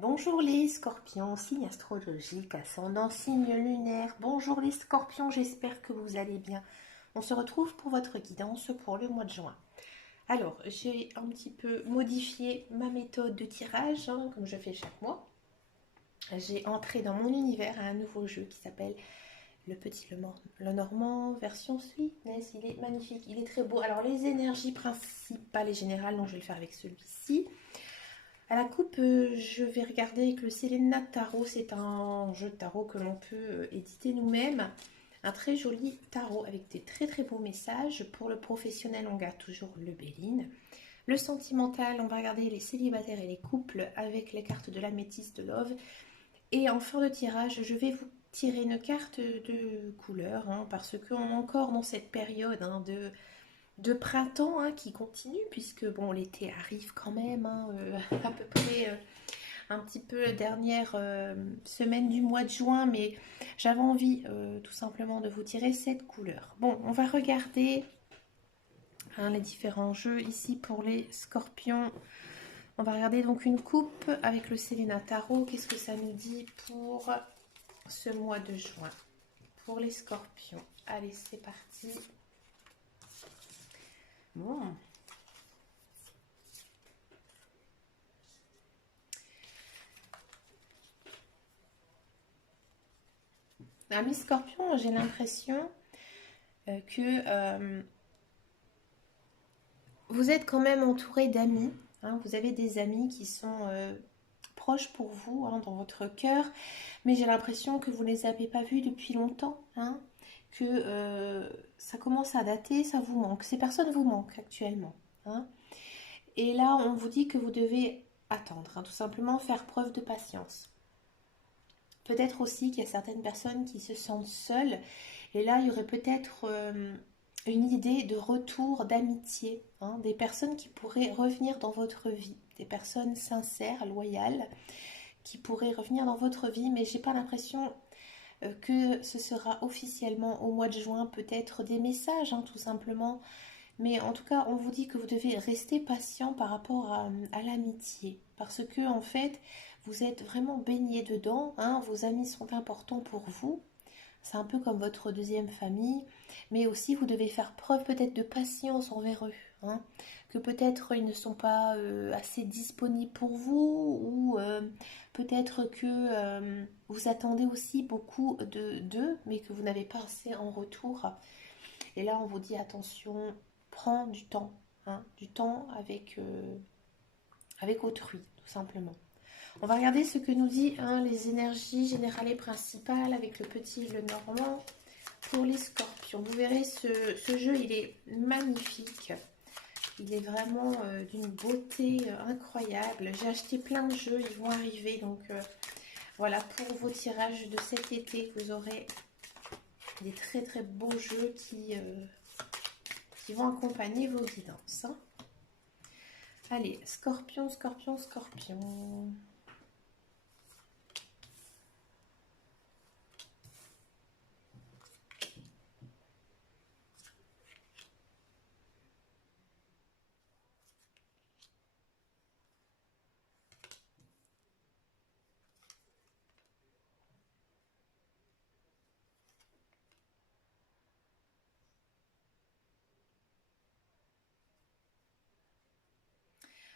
Bonjour les scorpions, signe astrologique, ascendant, signe lunaire. Bonjour les scorpions, j'espère que vous allez bien. On se retrouve pour votre guidance pour le mois de juin. Alors, j'ai un petit peu modifié ma méthode de tirage, comme je fais chaque mois. J'ai entré dans mon univers un nouveau jeu qui s'appelle Le Petit Le Normand, version Sweetness. Il est magnifique, il est très beau. Alors, les énergies principales et générales, donc je vais le faire avec celui-ci. À la coupe, je vais regarder avec le Selena Tarot. C'est un jeu de tarot que l'on peut éditer nous-mêmes. Un très joli tarot avec des très très beaux messages. Pour le professionnel, on garde toujours le Béline. Le sentimental, on va regarder les célibataires et les couples avec les cartes de l'améthyste Love. Et en fin de tirage, je vais vous tirer une carte de couleur, parce qu'on est encore dans cette période de printemps qui continue, puisque bon, l'été arrive quand même, à peu près un petit peu la dernière semaine du mois de juin, mais j'avais envie tout simplement de vous tirer cette couleur. Bon, on va regarder les différents jeux ici pour les scorpions. On va regarder donc une coupe avec le Selena Tarot. Qu'est-ce que ça nous dit pour ce mois de juin pour les scorpions? Allez, c'est parti. Bon. Amis scorpions, j'ai l'impression que vous êtes quand même entouré d'amis. Vous avez des amis qui sont proches pour vous, dans votre cœur, mais j'ai l'impression que vous ne les avez pas vus depuis longtemps, que ça commence à dater, ça vous manque. Ces personnes vous manquent actuellement. Et là, on vous dit que vous devez attendre, tout simplement faire preuve de patience. Peut-être aussi qu'il y a certaines personnes qui se sentent seules. Et là, il y aurait peut-être une idée de retour d'amitié. Des personnes qui pourraient revenir dans votre vie. Des personnes sincères, loyales, qui pourraient revenir dans votre vie. Mais j'ai pas l'impression que ce sera officiellement au mois de juin. Peut-être des messages, tout simplement. Mais en tout cas, on vous dit que vous devez rester patient par rapport à l'amitié. Parce que, en fait, vous êtes vraiment baigné dedans. Vos amis sont importants pour vous. C'est un peu comme votre deuxième famille. Mais aussi, vous devez faire preuve peut-être de patience envers eux. Que peut-être ils ne sont pas assez disponibles pour vous. Ou peut-être que vous attendez aussi beaucoup d'eux, mais que vous n'avez pas assez en retour. Et là, on vous dit attention, prends du temps avec autrui, tout simplement. On va regarder ce que nous dit les énergies générales et principales avec le petit et le normand pour les scorpions. Vous verrez, ce jeu, il est magnifique. Il est vraiment d'une beauté incroyable. J'ai acheté plein de jeux, ils vont arriver. Donc voilà, pour vos tirages de cet été, vous aurez des très très beaux jeux qui vont accompagner vos guidances. Allez, scorpion, scorpion, scorpion.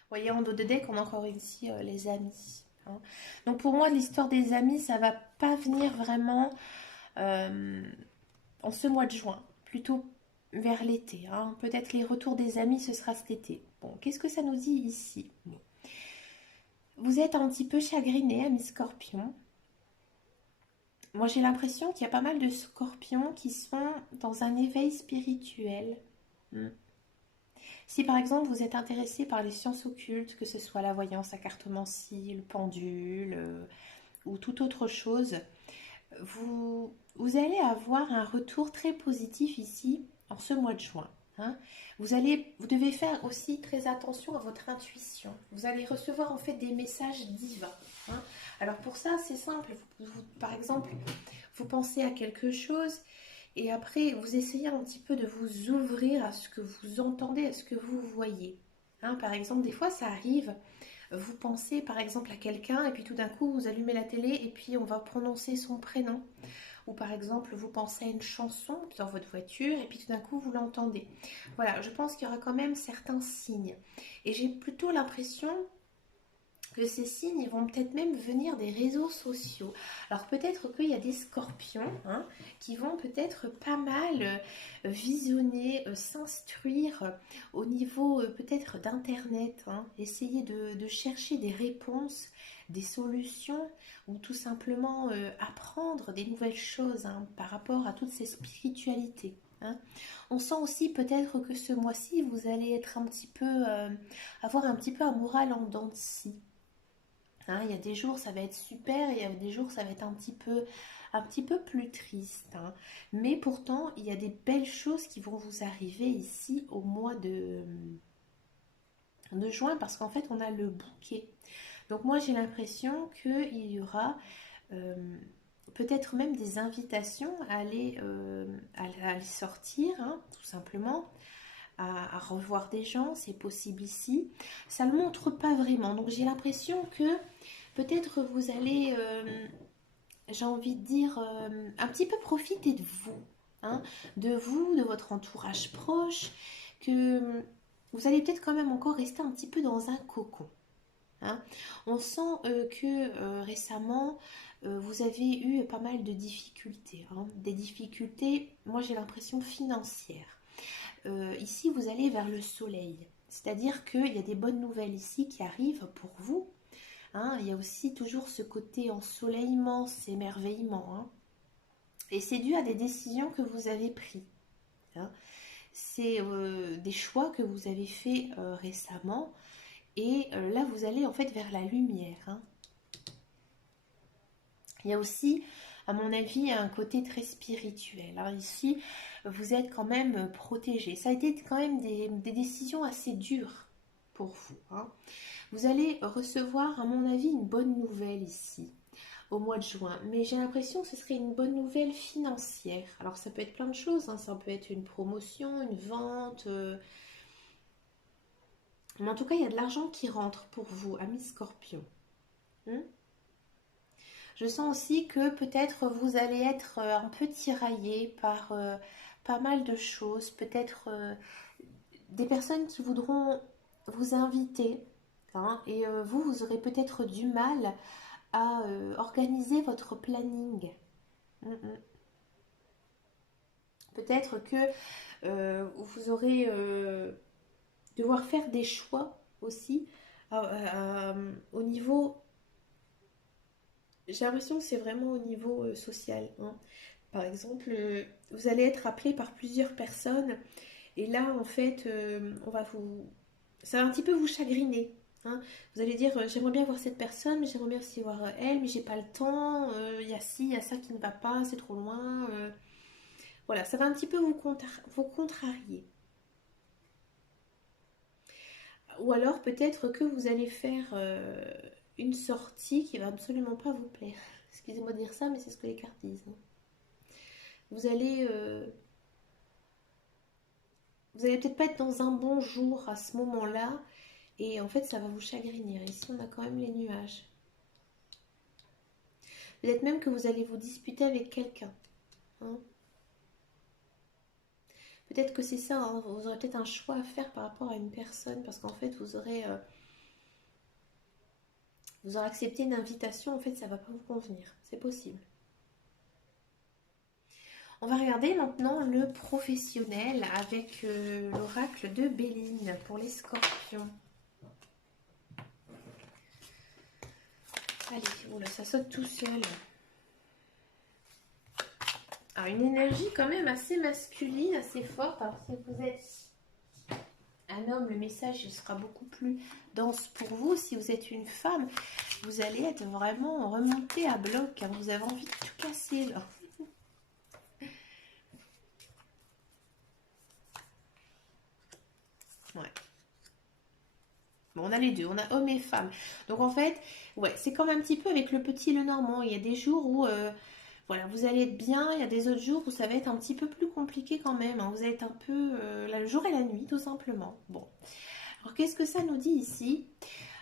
Vous voyez, en dos de deck, on a encore ici les amis. Donc pour moi, l'histoire des amis, ça va pas venir vraiment en ce mois de juin, plutôt vers l'été. Peut-être les retours des amis, ce sera cet été. Bon, qu'est-ce que ça nous dit ici? Vous êtes un petit peu chagriné, amis scorpions. Moi, j'ai l'impression qu'il y a pas mal de scorpions qui sont dans un éveil spirituel. Hmm. Si par exemple vous êtes intéressé par les sciences occultes, que ce soit la voyance, la cartomancie, le pendule ou toute autre chose, vous allez avoir un retour très positif ici en ce mois de juin. Vous devez faire aussi très attention à votre intuition. Vous allez recevoir en fait des messages divins. Alors pour ça, c'est simple. Par exemple, vous pensez à quelque chose et après, vous essayez un petit peu de vous ouvrir à ce que vous entendez, à ce que vous voyez. Par exemple, des fois, ça arrive Vous pensez par exemple à quelqu'un et puis tout d'un coup vous allumez la télé et puis on va prononcer son prénom. Ou par exemple vous pensez à une chanson dans votre voiture et puis tout d'un coup vous l'entendez. Voilà, je pense qu'il y aura quand même certains signes. Et j'ai plutôt l'impression que ces signes ils vont peut-être même venir des réseaux sociaux. Alors peut-être qu'il y a des scorpions hein, qui vont peut-être pas mal visionner, s'instruire au niveau peut-être d'internet, hein, essayer de chercher des réponses, des solutions ou tout simplement apprendre des nouvelles choses hein, par rapport à toutes ces spiritualités. Hein. On sent aussi peut-être que ce mois-ci vous allez être un petit peu avoir un petit peu un moral en dents de scie. Hein, il y a des jours ça va être super, et il y a des jours ça va être un petit peu plus triste. Hein. Mais pourtant, il y a des belles choses qui vont vous arriver ici au mois de juin parce qu'en fait on a le bouquet. Donc moi j'ai l'impression qu'il y aura euh, peut-être même des invitations à aller sortir, hein, tout simplement. À revoir des gens, c'est possible ici. Ça ne le montre pas vraiment. Donc j'ai l'impression que peut-être vous allez, j'ai envie de dire, un petit peu profiter de vous. Hein, de vous, de votre entourage proche, que vous allez peut-être quand même encore rester un petit peu dans un cocon. Hein. On sent que récemment, vous avez eu pas mal de difficultés. Hein, des difficultés, moi j'ai l'impression financières. Ici, vous allez vers le soleil. C'est-à-dire qu'il y a des bonnes nouvelles ici qui arrivent pour vous. Hein. Il y a aussi toujours ce côté ensoleillement, c'est émerveillement. Hein. Et c'est dû à des décisions que vous avez prises. Hein. C'est des choix que vous avez faits récemment. Et là, vous allez en fait vers la lumière. Hein. Il y a aussi, à mon avis, un côté très spirituel. Alors ici, vous êtes quand même protégé. Ça a été quand même des décisions assez dures pour vous. Hein. Vous allez recevoir, à mon avis, une bonne nouvelle ici, au mois de juin. Mais j'ai l'impression que ce serait une bonne nouvelle financière. Alors ça peut être plein de choses. Hein. Ça peut être une promotion, une vente. Mais en tout cas, il y a de l'argent qui rentre pour vous, amis Scorpion. Hmm. Je sens aussi que peut-être vous allez être un peu tiraillé par pas mal de choses, peut-être des personnes qui voudront vous inviter, hein, et vous, vous aurez peut-être du mal à organiser votre planning. Mm, mm. Peut-être que vous aurez devoir faire des choix aussi au niveau. J'ai l'impression que c'est vraiment au niveau social. Hein. Par exemple, vous allez être appelé par plusieurs personnes et là, en fait, on va vous... ça va un petit peu vous chagriner. Hein. Vous allez dire, j'aimerais bien voir cette personne, mais j'aimerais bien aussi voir elle, mais j'ai pas le temps, il y a ci, il y a ça qui ne va pas, c'est trop loin. Voilà, ça va un petit peu vous contrarier. Ou alors peut-être que vous allez faire une sortie qui va absolument pas vous plaire. Excusez-moi de dire ça, mais c'est ce que les cartes disent. Hein. Vous allez, euh, vous allez peut-être pas être dans un bon jour à ce moment-là, et en fait ça va vous chagriner. Ici on a quand même les nuages. Peut-être même que vous allez vous disputer avec quelqu'un. Hein. Peut-être que c'est ça, hein, vous aurez peut-être un choix à faire par rapport à une personne, parce qu'en fait vous aurez accepté une invitation, en fait ça va pas vous convenir. C'est possible. On va regarder maintenant le professionnel avec l'oracle de Béline pour les scorpions. Allez, oula, ça saute tout seul. Alors, une énergie quand même assez masculine, assez forte. Alors, si vous êtes un homme, le message il sera beaucoup plus dense pour vous. Si vous êtes une femme, vous allez être vraiment remonté à bloc. Hein. Vous avez envie de tout casser là. Ouais. Bon, on a les deux, on a homme et femme. Donc en fait, ouais, c'est comme un petit peu avec le petit et le normand. Il y a des jours où voilà, vous allez être bien, il y a des autres jours où ça va être un petit peu plus compliqué quand même. Hein. Vous allez être un peu le jour et la nuit, tout simplement. Bon. Alors qu'est-ce que ça nous dit ici?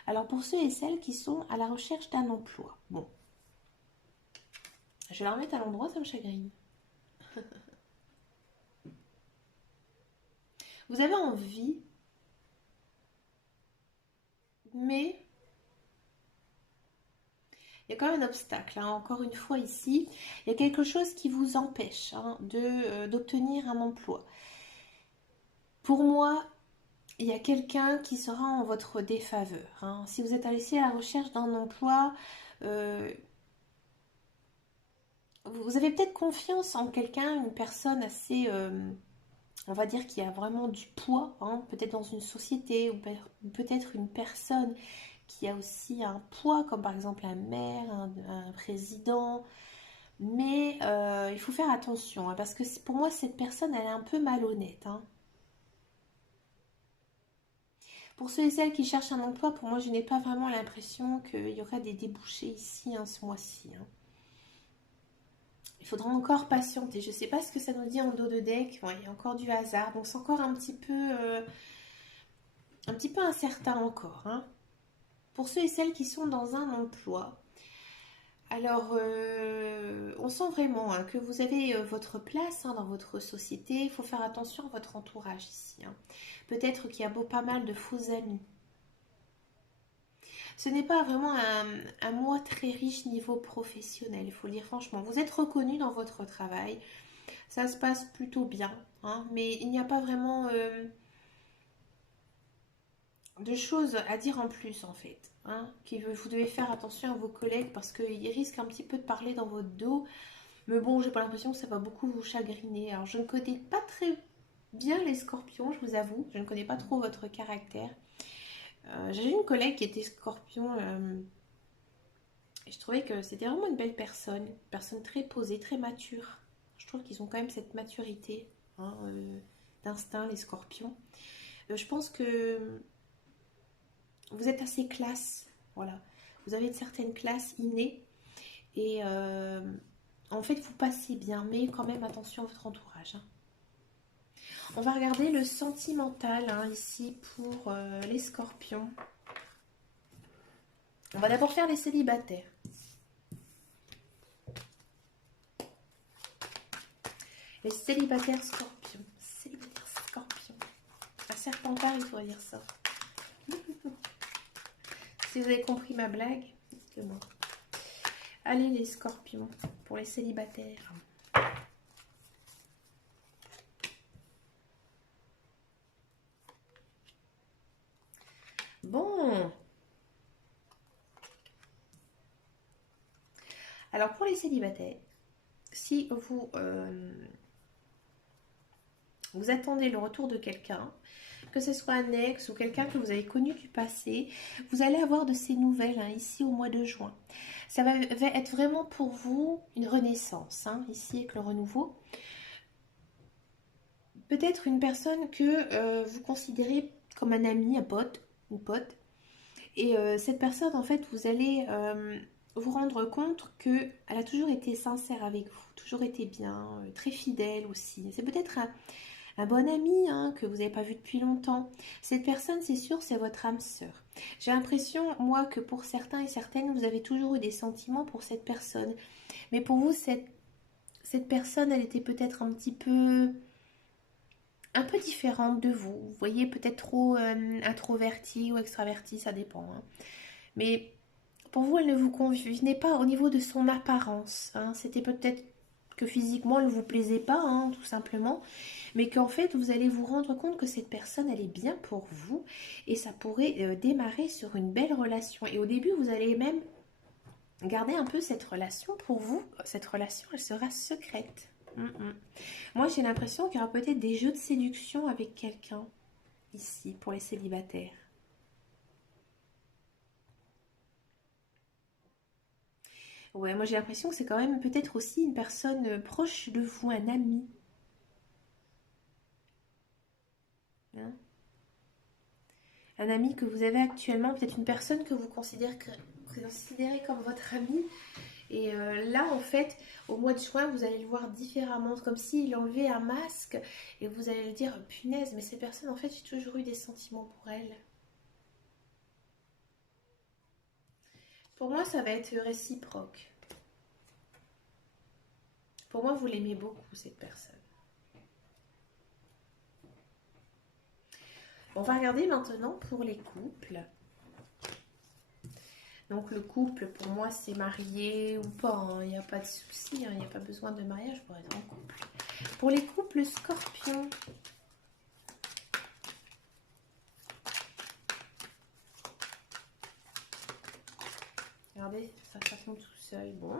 Alors pour ceux et celles qui sont à la recherche d'un emploi, bon, je vais la remettre à l'endroit, ça me chagrine. Vous avez envie, mais il y a quand même un obstacle, hein. Encore une fois ici, il y a quelque chose qui vous empêche, hein, d'obtenir un emploi. Pour moi, il y a quelqu'un qui sera en votre défaveur, hein. Si vous êtes allé à la recherche d'un emploi, euh, vous avez peut-être confiance en quelqu'un, une personne assez, on va dire, qui a vraiment du poids, hein, peut-être dans une société, ou peut-être une personne qui a aussi un poids, comme par exemple un maire, un président. Mais il faut faire attention, hein, parce que pour moi, cette personne, elle est un peu malhonnête, hein. Pour ceux et celles qui cherchent un emploi, pour moi, je n'ai pas vraiment l'impression qu'il y aura des débouchés ici, hein, ce mois-ci, hein. Il faudra encore patienter. Je ne sais pas ce que ça nous dit en dos de deck. Ouais, il y a encore du hasard, donc c'est encore un petit peu incertain encore, hein. Pour ceux et celles qui sont dans un emploi, alors on sent vraiment, hein, que vous avez votre place, hein, dans votre société. Il faut faire attention à votre entourage ici, hein. Peut-être qu'il y a pas mal de faux amis. Ce n'est pas vraiment un mois très riche niveau professionnel, il faut le dire franchement. Vous êtes reconnu dans votre travail, ça se passe plutôt bien, hein, mais il n'y a pas vraiment de choses à dire en plus en fait, hein. Vous devez faire attention à vos collègues parce qu'ils risquent un petit peu de parler dans votre dos. Mais bon, j'ai pas l'impression que ça va beaucoup vous chagriner. Alors je ne connais pas très bien les scorpions, je vous avoue. Je ne connais pas trop votre caractère. J'ai une collègue qui était scorpion. Et je trouvais que c'était vraiment une personne très posée, très mature. Je trouve qu'ils ont quand même cette maturité, hein, d'instinct, les scorpions. Je pense que vous êtes assez classe, voilà. Vous avez une certaine classe innée et en fait vous passez bien, mais quand même attention à votre entourage, hein. On va regarder le sentimental, hein, ici pour les scorpions. On va d'abord faire les célibataires. Les célibataires scorpions. Célibataires scorpions. Un serpentard, il faudrait dire ça. Si vous avez compris ma blague, dites-le-moi. Allez les scorpions, pour les célibataires. Bon. Alors pour les célibataires, si vous attendez le retour de quelqu'un, que ce soit un ex ou quelqu'un que vous avez connu du passé, vous allez avoir de ces nouvelles, hein, ici au mois de juin. Ça va être vraiment pour vous une renaissance, hein, ici avec le renouveau. Peut-être une personne que vous considérez comme un ami, un pote, une pote. Et cette personne, en fait, vous allez vous rendre compte qu'elle a toujours été sincère avec vous, toujours été bien, très fidèle aussi. C'est peut-être un bon ami, hein, que vous n'avez pas vu depuis longtemps. Cette personne, c'est sûr, c'est votre âme sœur. J'ai l'impression, moi, que pour certains et certaines, vous avez toujours eu des sentiments pour cette personne. Mais pour vous, cette personne, elle était peut-être un peu différente de vous. Vous voyez, peut-être trop introvertie ou extravertie, ça dépend, hein. Mais pour vous, elle ne vous convenait pas au niveau de son apparence, hein. C'était peut-être que physiquement, elle ne vous plaisait pas, hein, tout simplement. Mais qu'en fait, vous allez vous rendre compte que cette personne, elle est bien pour vous. Et ça pourrait démarrer sur une belle relation. Et au début, vous allez même garder un peu cette relation pour vous. Cette relation, elle sera secrète. Moi, j'ai l'impression qu'il y aura peut-être des jeux de séduction avec quelqu'un ici pour les célibataires. Ouais, moi j'ai l'impression que c'est quand même peut-être aussi une personne proche de vous, un ami, hein. Un ami que vous avez actuellement, peut-être une personne que vous considérez comme votre ami. Et là, en fait, au mois de juin, vous allez le voir différemment, comme s'il enlevait un masque et vous allez le dire, punaise, mais cette personne, en fait, j'ai toujours eu des sentiments pour elle. Pour moi, ça va être réciproque. Pour moi, vous l'aimez beaucoup, cette personne. On va regarder maintenant pour les couples. Donc le couple, pour moi, c'est marié ou pas. Il n'y a pas de souci, il n'y a pas besoin de mariage pour être en couple. Pour les couples scorpions. Regardez, ça tombe tout seul. Bon.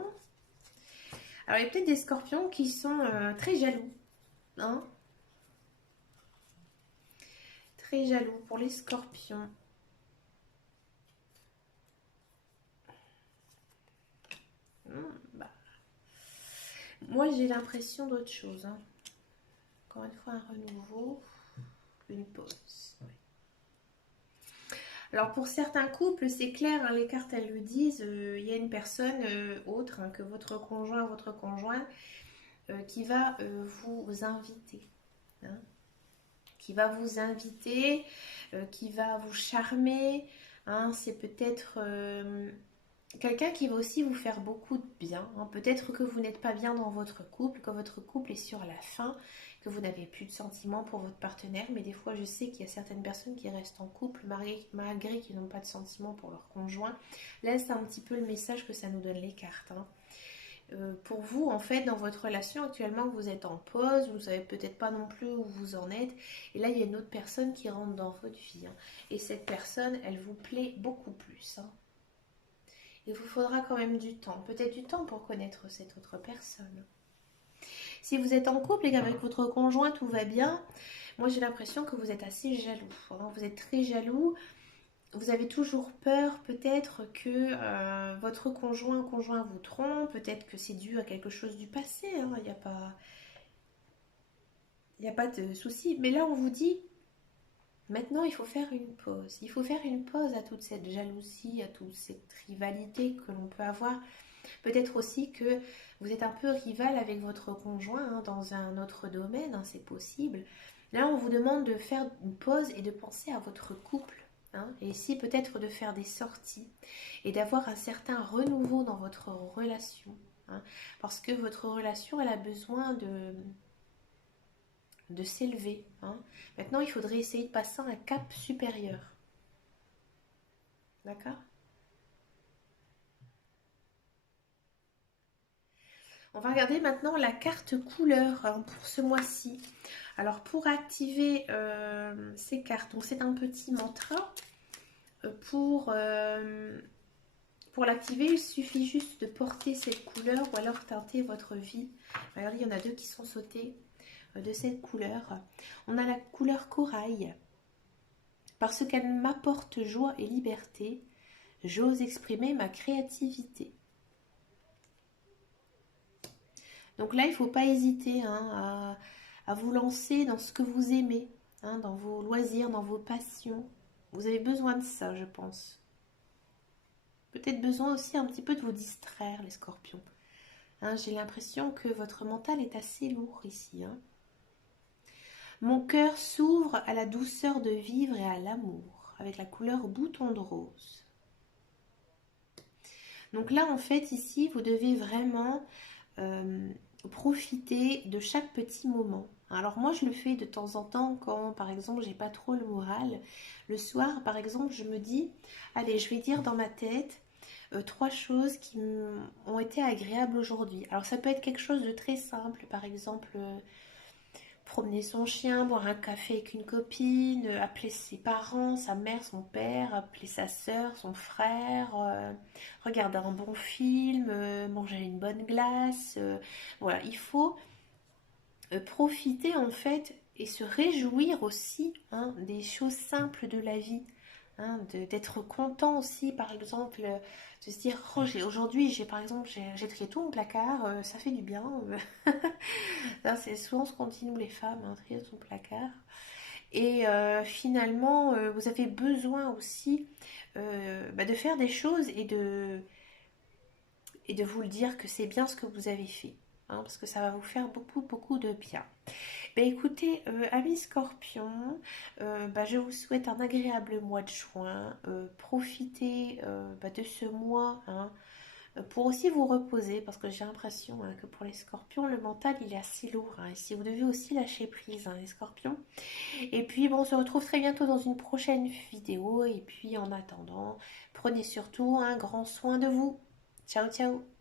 Alors, il y a peut-être des scorpions qui sont très jaloux. Hein? Très jaloux pour les scorpions. Bah. Moi, j'ai l'impression d'autre chose. Hein. Encore une fois, un renouveau, une pause. Ouais. Alors, pour certains couples, c'est clair, hein, les cartes, elles le disent, il y a une personne autre hein, que votre conjoint qui va vous inviter. Hein, qui va vous inviter, qui va vous charmer. Hein, c'est peut-être quelqu'un qui va aussi vous faire beaucoup de bien. Hein. Peut-être que vous n'êtes pas bien dans votre couple, que votre couple est sur la fin, que vous n'avez plus de sentiments pour votre partenaire. Mais des fois, je sais qu'il y a certaines personnes qui restent en couple malgré qu'ils n'ont pas de sentiments pour leur conjoint. Là, c'est un petit peu le message que ça nous donne les cartes. Hein. Pour vous, en fait, dans votre relation actuellement, vous êtes en pause, vous ne savez peut-être pas non plus où vous en êtes. Et là, il y a une autre personne qui rentre dans votre vie. Hein. Et cette personne, elle vous plaît beaucoup plus. Hein. Il vous faudra quand même du temps, peut-être du temps pour connaître cette autre personne. Si vous êtes en couple et qu'avec votre conjoint tout va bien, moi j'ai l'impression que vous êtes assez jaloux. Hein. Vous êtes très jaloux. Vous avez toujours peur peut-être que votre conjoint vous trompe, peut-être que c'est dû à quelque chose du passé, hein. Il n'y a pas de souci. Mais là on vous dit, maintenant il faut faire une pause. Il faut faire une pause à toute cette jalousie, à toute cette rivalité que l'on peut avoir. Peut-être aussi que vous êtes un peu rival avec votre conjoint hein, dans un autre domaine, hein, c'est possible. Là on vous demande de faire une pause et de penser à votre couple. Hein, et ici peut-être de faire des sorties et d'avoir un certain renouveau dans votre relation. Hein, parce que votre relation, elle a besoin de s'élever. Hein. Maintenant, il faudrait essayer de passer un cap supérieur. D'accord ? On va regarder maintenant la carte couleur hein, pour ce mois-ci. Alors pour activer ces cartes, donc c'est un petit mantra. Pour l'activer, il suffit juste de porter cette couleur ou alors teinter votre vie. Regardez, il y en a deux qui sont sautés de cette couleur. On a la couleur corail. Parce qu'elle m'apporte joie et liberté, j'ose exprimer ma créativité. Donc là, il ne faut pas hésiter hein, à vous lancer dans ce que vous aimez, hein, dans vos loisirs, dans vos passions. Vous avez besoin de ça, je pense. Peut-être besoin aussi un petit peu de vous distraire, les scorpions. Hein, j'ai l'impression que votre mental est assez lourd ici. Hein. Mon cœur s'ouvre à la douceur de vivre et à l'amour, avec la couleur bouton de rose. Donc là, en fait, ici, vous devez vraiment profiter de chaque petit moment. Alors moi, je le fais de temps en temps quand, par exemple, j'ai pas trop le moral. Le soir, par exemple, je me dis, allez, je vais dire dans ma tête 3 choses qui ont été agréables aujourd'hui. Alors ça peut être quelque chose de très simple, par exemple promener son chien, boire un café avec une copine, appeler ses parents, sa mère, son père, appeler sa soeur, son frère, regarder un bon film, manger une bonne glace. Voilà, il faut profiter en fait et se réjouir aussi hein, des choses simples de la vie. Hein, d'être content aussi par exemple de se dire oh, aujourd'hui j'ai par exemple j'ai trié tout mon placard ça fait du bien c'est souvent ce qu'on dit nous les femmes hein, trier son placard et finalement vous avez besoin aussi de faire des choses et de vous le dire que c'est bien ce que vous avez fait hein, parce que ça va vous faire beaucoup de bien. Ben écoutez, amis scorpions, je vous souhaite un agréable mois de juin. Profitez de ce mois, hein, pour aussi vous reposer, parce que j'ai l'impression, hein, que pour les scorpions, le mental il est assez lourd, hein, et si vous devez aussi lâcher prise, hein, les scorpions. Et puis bon, on se retrouve très bientôt dans une prochaine vidéo, et puis en attendant, prenez surtout un grand soin de vous. Ciao ciao.